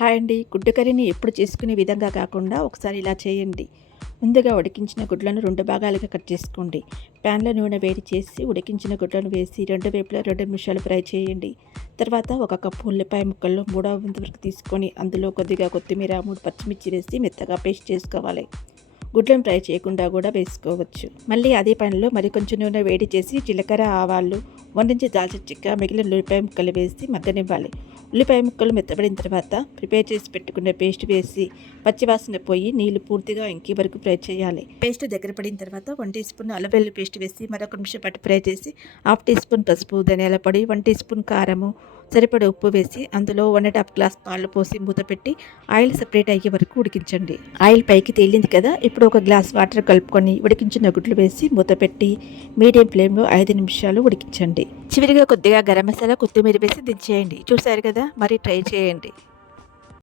Hi అండి. గుడ్డు కర్రీని ఎప్పుడు చేసుకునే విధంగా కాకుండా ఒకసారి ఇలా చేయండి. ముందుగా ఉడికించిన గుడ్లను 2 భాగాలుగా కట్ చేసుకోండి. ప్యాన్లో నూనె వేడి చేసి ఉడికించిన గుడ్లను వేసి 2 వైపులా 2 నిమిషాలు ఫ్రై చేయండి. తర్వాత 1 కప్పు ఉల్లిపాయ ముక్కలు 3/4 వంతు వరకు తీసుకొని అందులో కొద్దిగా కొత్తిమీర, 3 పచ్చిమిర్చి వేసి మెత్తగా పేస్ట్ చేసుకోవాలి. గుడ్లను ఫ్రై చేయకుండా కూడా వేసుకోవచ్చు. మళ్ళీ అదే ప్యాన్లో కొంచెం నూనె వేడి చేసి జీలకర్ర, ఆవాలు, 1 ఇంచు దాల్చిన చెక్క, మిగిలిన ఉల్లిపాయ ముక్కలు వేసి మగ్గనివ్వాలి. ఉల్లిపాయ ముక్కలు మెత్తబడిన తర్వాత ప్రిపేర్ చేసి పెట్టుకున్న పేస్ట్ వేసి పచ్చివాసన పోయి నీళ్లు పూర్తిగా ఇంకే వరకు ఫ్రై చేయాలి. పేస్ట్ దగ్గర పడిన తర్వాత 1 టీ స్పూన్ అల్లం వెల్లుల్లి పేస్ట్ వేసి మరొక నిమిషం పాటు ఫ్రై చేసి 1/2 టీ స్పూన్ పసుపు, ధనియాల పొడి, 1 టీ స్పూన్ కారము, సరిపడ ఉప్పు వేసి అందులో 1½ గ్లాస్ పాలు పోసి మూత పెట్టి ఆయిల్ సెపరేట్ అయ్యే వరకు ఉడికించండి. ఆయిల్ పైకి తేలింది కదా, ఇప్పుడు 1 గ్లాస్ వాటర్ కలుపుకొని ఉడికించిన గుడ్లు వేసి మూత పెట్టి మీడియం ఫ్లేమ్లో 5 నిమిషాలు ఉడికించండి. చివరిగా కొద్దిగా గరం మసాలా, కొత్తిమీర వేసి దించేయండి. చూసారు కదా, మరి ట్రై చేయండి.